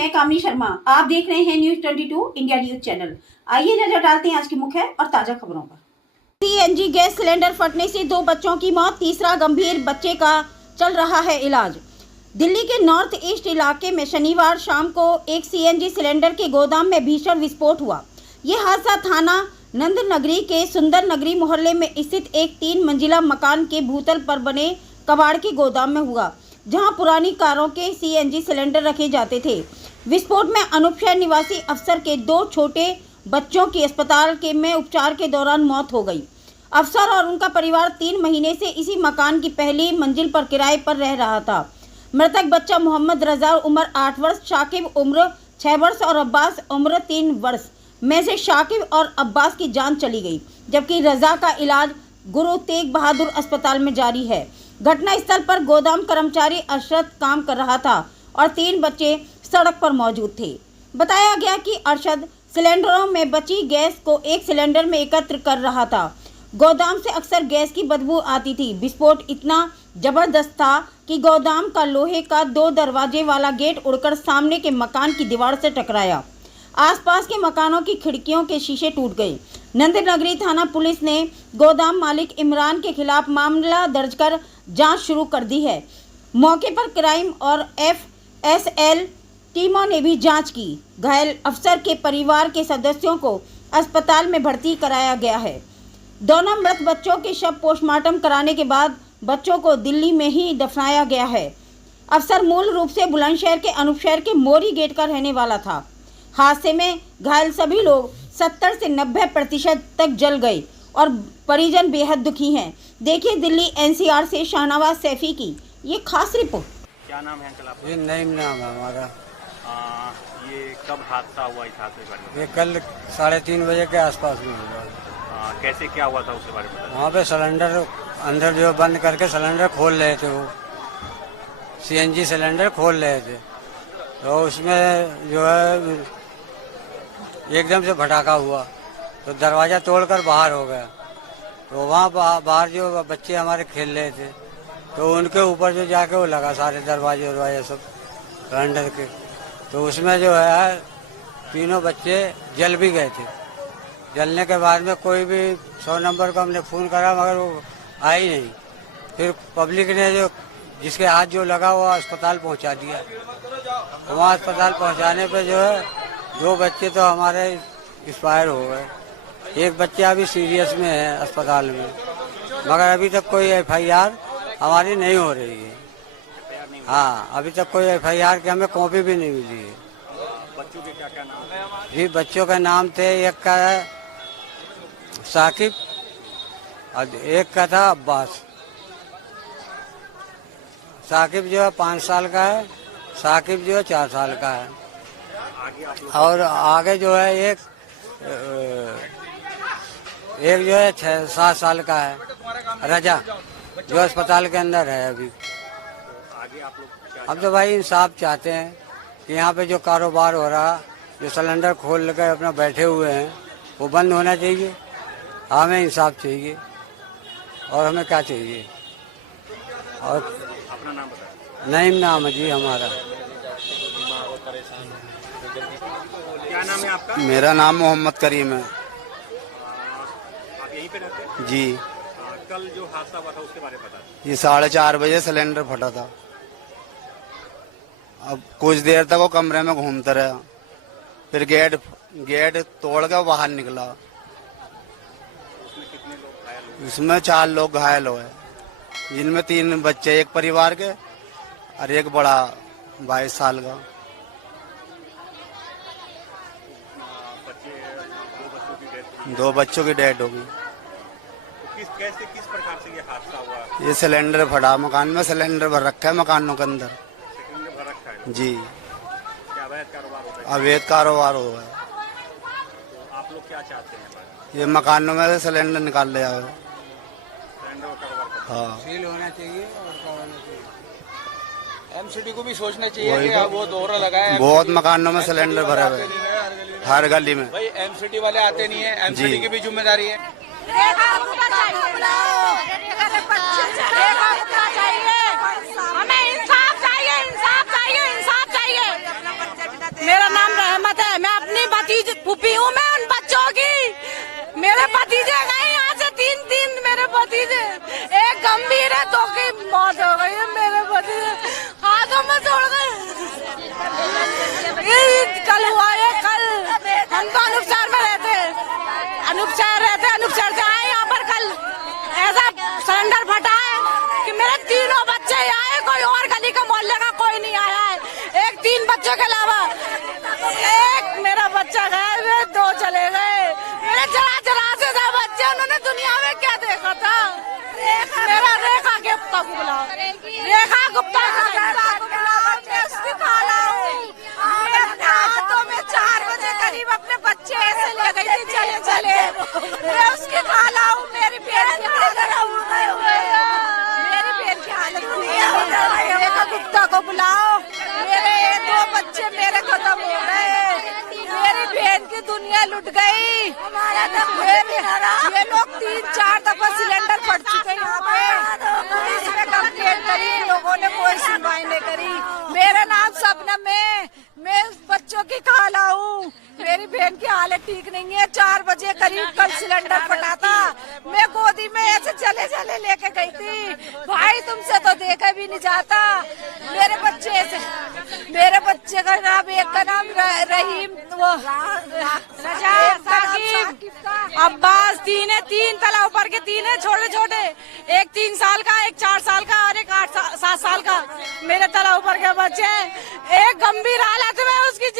मैं कामनी शर्मा। आप देख रहे हैं न्यूज 22 इंडिया न्यूज चैनल। आइए नजर डालते हैं आज की मुख्य और ताजा खबरों पर। सीएनजी गैस सिलेंडर फटने से 2 बच्चों की मौत, तीसरा गंभीर बच्चे का चल रहा है इलाज। दिल्ली के नॉर्थ ईस्ट इलाके में शनिवार शाम को एक सीएनजी सिलेंडर के गोदाम में भीषण विस्फोट हुआ। ये हादसा थाना नंदनगरी के सुंदर नगरी मोहल्ले में स्थित एक 3 मंजिला मकान के भूतल पर बने कबाड़ के गोदाम में हुआ, जहां पुरानी कारों के सीएनजी सिलेंडर रखे जाते थे। विस्फोट में अनूप शहर निवासी अफसर के 2 छोटे बच्चों की अस्पताल में उपचार के दौरान मौत हो गई। अफसर और उनका परिवार 3 महीने से इसी मकान की पहली मंजिल पर किराए पर रह रहा था। मृतक बच्चा मोहम्मद रजा उम्र 8 वर्ष, शाकिब उम्र 6 वर्ष और अब्बास उम्र 3 वर्ष में से शाकिब और अब्बास की जान चली गई, जबकि रजा का इलाज गुरु तेग बहादुर अस्पताल में जारी है। घटना स्थल पर गोदाम कर्मचारी अरशद काम कर रहा था और 3 बच्चे सड़क पर मौजूद थे। बताया गया कि अरशद सिलेंडरों में बची गैस को एक सिलेंडर में एकत्र कर रहा था। गोदाम से अक्सर गैस की बदबू आती थी। विस्फोट इतना जबरदस्त था कि गोदाम का लोहे का 2 दरवाजे वाला गेट उड़कर सामने के मकान की दीवार से टकराया। आसपास के मकानों की खिड़कियों के शीशे टूट गए। नंदनगरी थाना पुलिस ने गोदाम मालिक इमरान के खिलाफ मामला दर्ज कर जांच शुरू कर दी है। मौके पर क्राइम और FSL टीमों ने भी जांच की। घायल अफसर के परिवार के सदस्यों को अस्पताल में भर्ती कराया गया है। दोनों मृत बच्चों के शव पोस्टमार्टम कराने के बाद बच्चों को दिल्ली में ही दफनाया गया है। अफसर मूल रूप से बुलंदशहर के अनूप शहर के मोरी गेट का रहने वाला था। हादसे में घायल सभी लोग 70 से 90% तक जल गए और परिजन बेहद दुखी हैं। देखिए दिल्ली NCR से शाहनवाज सैफी की ये खास रिपोर्ट। क्या नाम है अंकल आपका? ये नईम नाम है हमारा। ये कब हादसा हुआ इस हादसे का? ये कल 3:30 बजे के आसपास में हुआ। कैसे क्या हुआ था उसके बारे में बताइए। वहाँ पे सिलेंडर अंदर जो बंद करके सिलेंडर खोल रहे थे, वो CNG सिलेंडर खोल रहे थे, तो उसमें जो है एकदम से भड़ाका हुआ तो दरवाज़ा तोड़कर बाहर हो गया। तो वहाँ बाहर जो बच्चे हमारे खेल रहे थे तो उनके ऊपर जो जाके वो लगा सारे दरवाजे सब सिलेंडर के। तो उसमें जो है 3 बच्चे जल भी गए थे। जलने के बाद में कोई भी 100 नंबर को हमने फ़ोन करा मगर वो आई नहीं। फिर पब्लिक ने जो जिसके हाथ जो लगा वो अस्पताल पहुंचा दिया। वहाँ अस्पताल पहुंचाने पे जो है 2 बच्चे तो हमारे एक्सपायर हो गए। एक बच्चा अभी सीरियस में है अस्पताल में, मगर अभी तक कोई FIR हमारी नहीं हो रही है। हाँ, अभी तक कोई FIR की हमें कॉपी भी नहीं मिली है। बच्चों के क्या क्या नाम है? जी, बच्चों का नाम थे, एक का है साकिब और एक का था अब्बास। साकिब जो है 5 साल का है, साकिब जो है 4 साल का है। और आगे जो है एक जो है 6-7 साल का है रजा, जो अस्पताल के अंदर है अभी। हम तो भाई इंसाफ चाहते हैं कि यहाँ पे जो कारोबार हो रहा, जो सिलेंडर खोल कर अपना बैठे हुए हैं, वो बंद होना चाहिए। हमें इंसाफ चाहिए और हमें क्या चाहिए। और अपना नाम बताइए। नईम नाम है जी हमारा। क्या नाम है आपका? मेरा नाम मोहम्मद करीम है। आप यहीं पे रहते हैं? जी। कल जो हादसा हुआ था उसके बारे में बताइए। ये 4:30 बजे सिलेंडर फटा था। अब कुछ देर तक वो कमरे में घूमता रहा, फिर गेट तोड़ के बाहर निकला। उसमें कितने लोग घायल हुए? इसमें 4 लोग घायल हुए, जिनमें 3 बच्चे एक परिवार के और एक बड़ा 22 साल का। बच्चे 2 बच्चों की डेथ हो गई। किस प्रकार से ये हादसा हुआ? ये सिलेंडर फटा, मकान में सिलेंडर भर रखा है, मकानों के अंदर। सिलेंडर भर रखा है जी। क्या अवैध कारोबार होता है? अवैध कारोबार हो गया। तो आप लोग क्या चाहते हैं? ये मकानों में से सिलेंडर निकाल ले आओ। सिलेंडर का कारोबार हाँ, सील होना चाहिए और करवाना चाहिए। MCD को भी सोचना चाहिए कि वो दोहरा लगाए। बहुत मकानों में सिलेंडर भरे हुए हर गली में। भाई MCD वाले आते नहीं है, MCD की भी जिम्मेदारी है। हमें इंसाफ चाहिए, इंसाफ चाहिए, इंसाफ चाहिए। मेरे भतीजे गए यहाँ से तीन मेरे भतीजे, एक गंभीर है, दो की मौत हो गई है। मेरे भतीजे हाथों में छोड़ गए। कल हुआ है, कल हम तो अनूप शहर में रहते, अनूप शहर से आए यहाँ पर। कल ऐसा सिलेंडर फटा है कि मेरे तीनों बच्चे आए, कोई और गली का मोहल्ले का कोई नहीं आया है। एक 3 बच्चों के अलावा एक मेरा बच्चा गया, 2 चले गए। मेरे जरा से बच्चे, उन्होंने दुनिया में क्या देखा था। मेरा रेखा गुप्ता को बुलाओ, रेखा गुप्ता को बुलाओ। मैं उसकी खाला हूँ। मैं अपने हाथों में 4 बजे करीब अपने बच्चे ऐसे ले गई थी, चले। मैं उसकी खाला हूँ। मेरी बहन की हालत रेखा गुप्ता को बुलाओ। मेरे 2 बच्चे मेरे खत्म हो गए। मेरी बहन की दुनिया लुट गई। ये लोग 3-4 दफा सिलेंडर फट चुके यहाँ पे। पुलिस में कंप्लेंट करी, लोगों ने कोई सुनवाई नहीं करी। मेरा नाम शबनम है, मैं उस बच्चों की खाला हूँ। मेरी बहन की हालत ठीक नहीं है। 4 बजे करीब कल सिलेंडर फटा था। मैं गोदी में ऐसे चले लेके गई थी। भाई तुमसे तो देखा भी नहीं जाता। मेरे बच्चे का नाम, एक का नाम रहीम, वो अब्बास, 3 तला ऊपर के 3 है, छोटे। एक 3 साल का, एक 4 साल का और एक 8-7 साल का। मेरे तला ऊपर के बच्चे, एक गंभीर हालत में उसकी